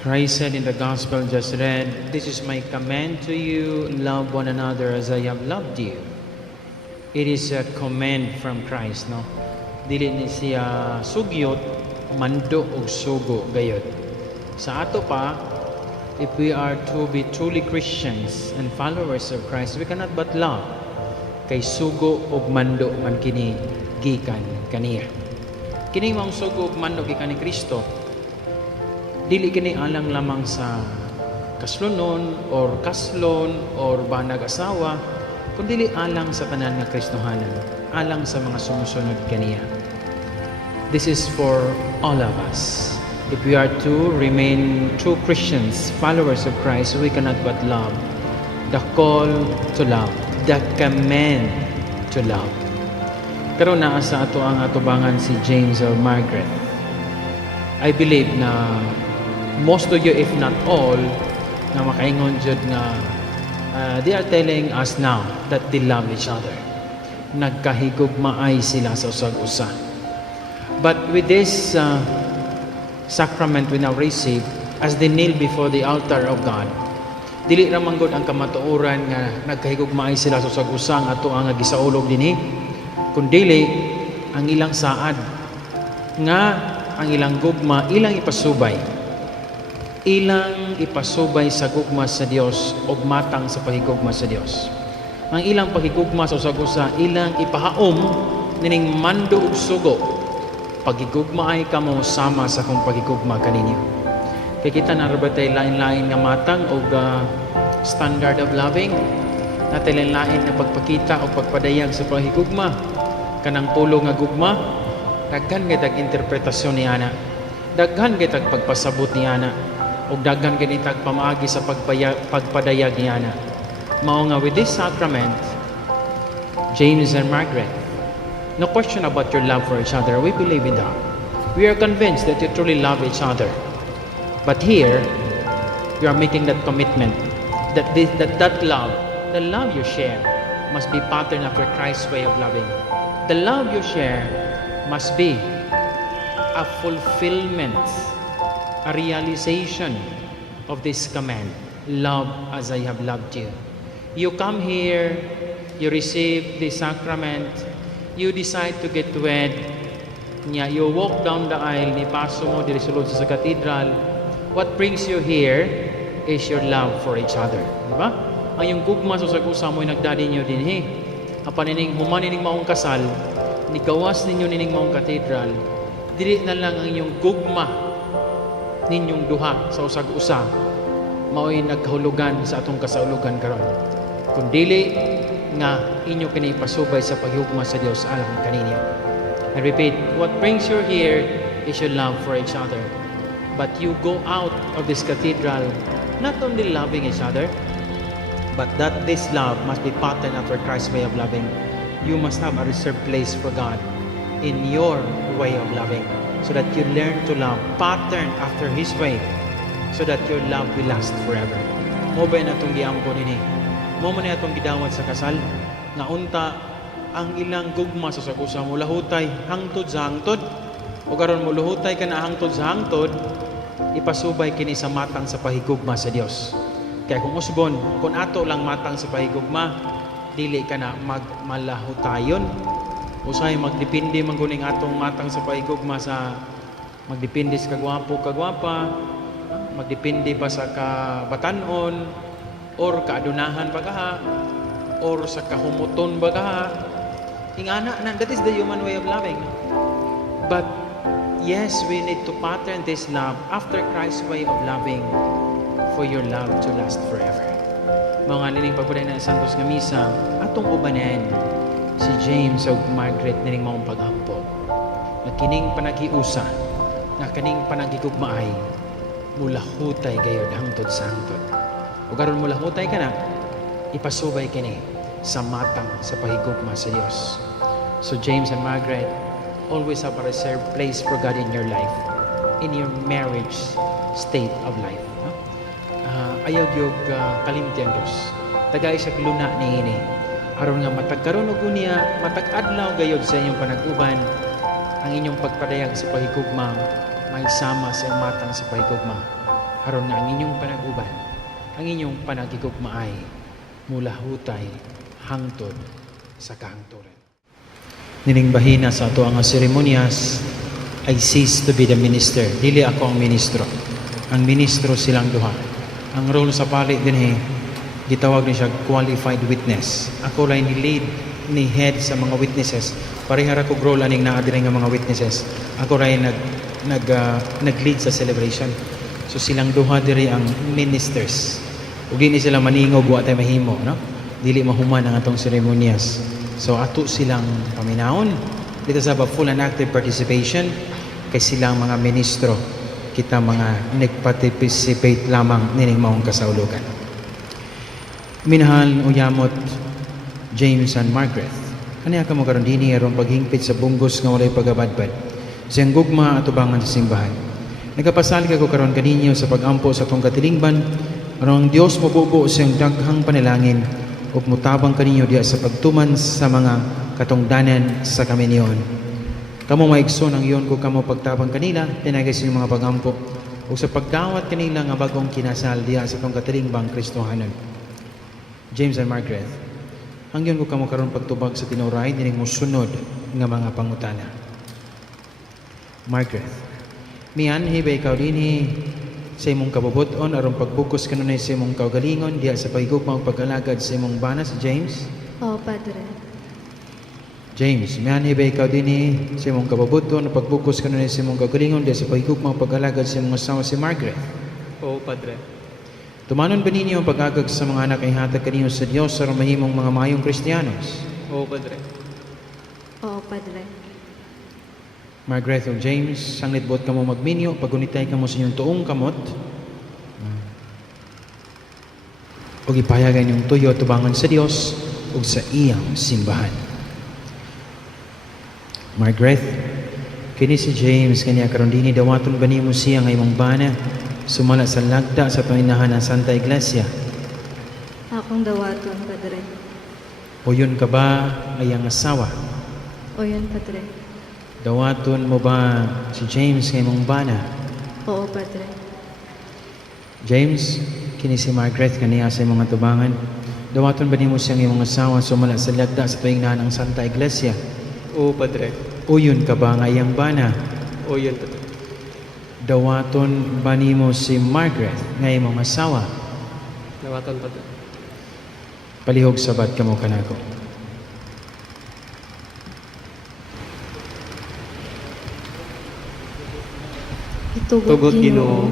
Christ said in the gospel just read, "This is my command to you, love one another as I have loved you." It is a command from Christ, no? Dili ni siya sugyot, mando o sugo gayod. Sa ato pa, if we are to be truly Christians and followers of Christ, we cannot but love. Kay sugo o mando man kini gikan kaniya. Kini mong sugo o mando gikan ni Kristo. Dili kini alang lamang sa kaslunon or kaslon or banag asawa, kundi alang sa tanan nga Kristohanan, alang sa mga sumusunod kaniya. This is for all of us. If we are to remain true Christians, followers of Christ, we cannot but love. The call to love, the command to love. Pero naa sa ato ang atubangan si James or Margaret. I believe na most of you, if not all, na makaingon jud nga they are telling us now that they love each other. Nagkahigugmaay sila sa usag-usa. But with this sacrament we now receive, as they kneel before the altar of God, dili ra man gud ang kamatuoran nga nagkahigugmaay sila sa usag-usa nga ato ang gisaulog dinhi, kundili ang ilang saad nga ang ilang gugma ilang ipasubay sa gugma sa Dios ug matang sa pahigugma sa Dios. Ang ilang pagigugma sa usag-usa ilang ipahaom nining mando ug sugo. Pagigugma ay kamo sama sa kong pagigugma kaninyo. Kay kita narabatay lain-lain nga matang ug standard of loving, natay lain-lain na pagpakita o pagpadayag sa pagigugma. Kanang pulo nga gugma, daghan gaytag interpretasyon ni ana. Daghan gaytag pagpasabot ni ana. O daghan ganitag pamaagi sa pagpadayag ni ana. Mao nga with this sacrament, James and Margaret, no question about your love for each other. We believe in that. We are convinced that you truly love each other. But here, you are making that commitment that love, the love you share, must be patterned after Christ's way of loving. The love you share must be a fulfillment, a realization of this command, love as I have loved you. You come here, you receive the sacrament, you decide to get wed, you walk down the aisle, ni paso mo diri sulod sa cathedral. What brings you here is your love for each other. Diba? Ang yung gugma sa usag-usa mo'y nagdali nyo dinhi. Apan nining human nining maong kasal, ni gawas ninyo nining maong cathedral, dili na lang ang inyong gugma ninyong duha sa usag-usa mao'y nagkahulugan sa atong kasaulugan karon. Kundili nga inyo kini pasubay sa paghigugma sa Dios alang kaninyo. I repeat, what brings you here is your love for each other. But you go out of this cathedral not only loving each other, but that this love must be patterned after Christ's way of loving. You must have a reserved place for God in your way of loving, so that you learn to love patterned after His way, so that your love will last forever. Mo ba na itong giampo nini? Mo man na itong gidawat sa kasal, nga unta ang ilang gugma sa sakusa mo lahutay hangtod sa hangtod, o karon mo lahutay ka na hangtod sa hangtod, ipasubay kini sa matang sa pahigugma sa Dios. Kaya kung usbon, kung ato lang matang sa pahigugma, dili ka na magmalahutayon. Usay magdepende man kuning atong matang sa pahigugma sa magdepende sa kagwapo kagwapa, magdepende ba sa kabatanon or kaadunahan bagaha or sa kahumuton bagaha. Ingana na, that is the human way of loving. But yes, we need to pattern this love after Christ's way of loving for your love to last forever. Mga nining pagpuday na Santos nga Misa, atong ubanan si James o Margaret nining maong paghampo. Na kining panagiusa, na kining panagigugmaay, mulahutay gayod hangtod sa hangtod. O karon mulahutay ka na, ipasubay kini sa matang sa pahigugma sa Dios. So James and Margaret, always have a reserved place for God in your life, in your marriage state of life. Ayaw yung kalimtian Diyos. Tagay siya luna ni ini. Aron nga matagkaroon og unya, matag-adlaw gayod sa inyong panag-uban, ang inyong pagpadayag sa pahigugma, may sama sa matang sa pahigugma. aron nga ang inyong panag-uban, ang inyong panagigugmaay, mula hutay hangtod sa kahangturan. Nining bahina sa ato ang seremonyas, I cease to be the minister. Dili ako ang ministro. Ang ministro silang duha. Ang role sa pali din gitawag ni siya qualified witness. Ako lang ni lead ni head sa mga witnesses. Parehara ko role aning naa diri nga mga witnesses. Ako ray nag-lead sa celebration. So silang duha diri ang ministers. Ug ni sila maningog wa tay mahimo, no? Dili mahuman ang atong seremonyas. So ato silang paminahon dito sa full and active participation kay silang mga ministro. Kita mga nagparticipate lamang nining maong kasaulugan. Minahal uyamot James and Margaret. Kaniya ka mo karon dinhi aron paghingpit sa bunggos nga walay pagabadbad. Siyang gugma at ubangan sa simbahan. Nagkapasalig ako karon kaninyo sa pagampo sa atong katilingban aron ang Dios mobubo siyang daghang panalangin ug mutabang kaninyo diya sa pagtuman sa mga katungdanan sa kaminyon. Kamo maigsoon ang iyon kung kamo pagtabang kanila, tinagay sa mga pagampo o sa pagdawat kanila nga bagong kinasal diya sa itong katilingban Kristohanon. James and Margaret, ang iyon kung kamo karon pagtubag sa tinuray dining mosunod nga mga pangutana. Margaret, mianhi ba ikaw dinhi sa imong kabubuton aron pagbukos kanunay sa imong kaugalingon diya sa pahigugmang pag-alagad sa imong bana si James? Oo, Padre. James, mianhi ba ikaw dinhi sa imong kabubuton aron pagbukos kanunay sa imong kaugalingon diya sa pahigugmang pag-alagad sa imong asawa si Margaret? Oo, Padre. Tumanon ba ninyo ang pag-agag sa mga anak ay hatag kaninyo sa Dios aron mahimong mga mayong Kristiyanos? Oo, Padre. Oo, Padre. Margaret o James, sanglit bot kamo magminyo, pagunitay kamo sa inyong tuong kamot. O ipayagan yung tuyo tubangan sa Dios ug sa iyang simbahan. Margaret, kini si James kaniya karon dinhi dawaton ba nimo siya nga imong bana sumala sa lagda sa panginahan ng Santa Iglesia? Akong dawaton, Padre. O yun ka ba ay ang asawa? O yun, Padre. Dawaton mo ba si James nga imong bana? Oo, Padre. James, kini si Margaret kaniya sa imong tubangan. Dawaton ba nimo siyang imong asawa sumala sa lagda sa tuignahan ng Santa Iglesia? Oo, Padre. Uyon ka ba nga iyang bana? Oo, yun, Padre. Dawaton ba nimo si Margaret nga imong asawa? Dawaton, Padre. Palihog sabat kamo kanako. Tugot Ginoo,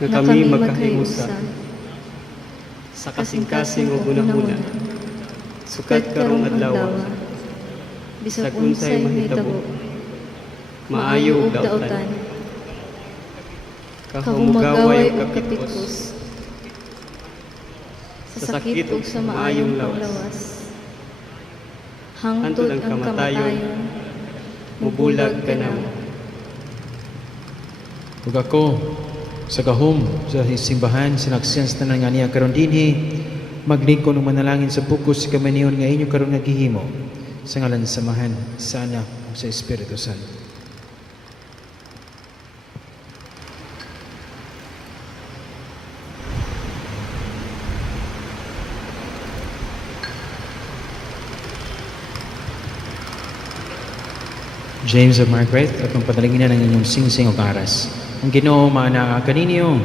na kami magkahimusa sa kasing-kasing ug una-una. Sukat karong adlaw, bisag unsay mahitabo, maayo ug daotan, kahumagaway ug kapitkos, sa sakit ug sa maayong lawas, hangtod ang kamatayon, mubulag ka namo. Ug ako sa gahom sa simbahan sinaksiyans tanan nga niya karon dinhi maglingkod og manalangin sa bukos sa kamaniyon nga inyo karon nagihimo sa ngalan sa Samahan sa Anak ug sa Espiritu Santo. James of Margaret, atong padalingin ng inyong singsing o karas. Ang Ginoo maana kaninyo.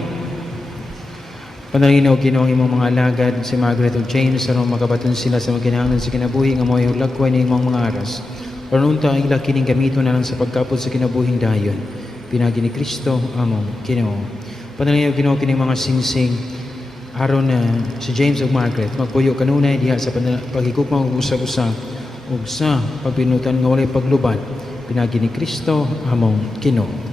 Panalangin o Ginoo ang imong mga alagad si Margaret o James aron makabaton sila sa maginahanglan sa kinabuhi nga mo'y hulagway ng imong mga aras. Aron unta ang ila kining gamiton na lang sa pagkapod sa kinabuhing dayon. Pinagi ni Kristo among Ginoo. Panalangin o Ginoo kining mga singsing aron si James ug Margaret magpuyo kanunay diha sa paghigugma ug usag-usag ug sa pagbinutan nga walay paglubat. Pinagi ni Kristo among Ginoo.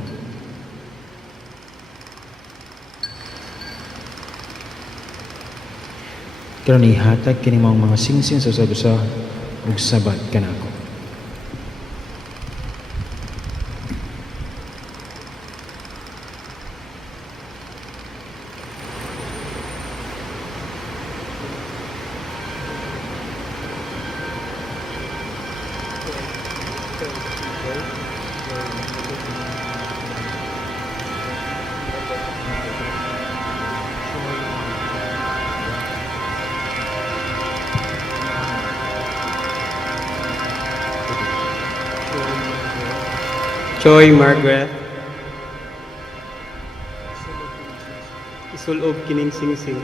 Karon ihatag kini mga singsing sa usag-usag ug sabat kanako. Choy Margaret. Isulob kining singsing.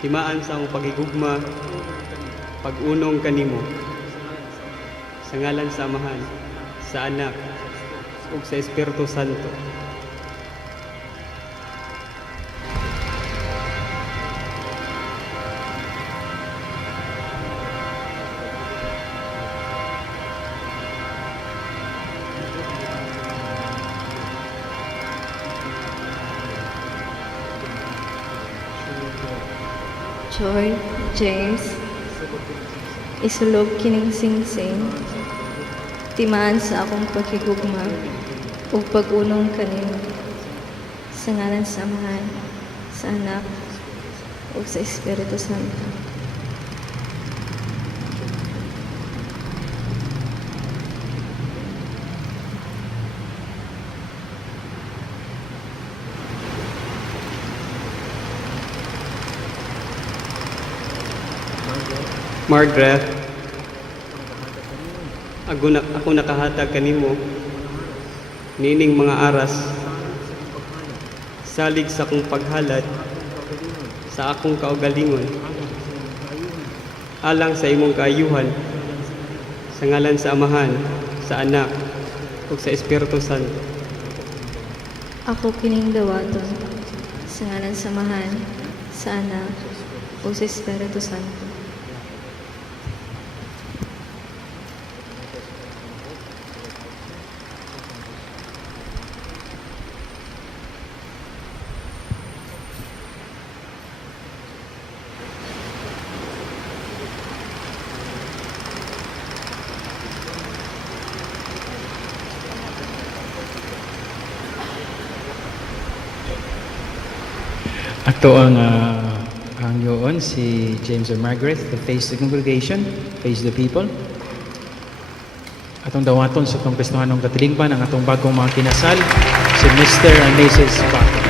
Timaan sa akong pagigugma, pag-unong kanimo. Sa ngalan sa Amahan, sa Anak, ug sa Espiritu Santo. Joy, James, isulog kining singsing, timaan sa akong pagkigugma, ug pag-unong kanimo, sa ngalan sa Amahan, sa Anak, ug sa Espiritu Santo. Margaret, ako nakahatag kanimo, nining mga aras, salig sa akong paghalad, sa akong kaugalingon, alang sa imong kaayuhan, sa ngalan sa Amahan, sa Anak, ug sa Espiritu Santo. Ako kining dawaton, sa ngalan sa Amahan, sa Anak, ug sa Espiritu Santo. Ato ang yun, si James and Margaret, to face the congregation, face the people. Atong dawaton sa itong Kristohanong Katilingban, ang atong bagong mga kinasal, si Mr. and Mrs. Baco.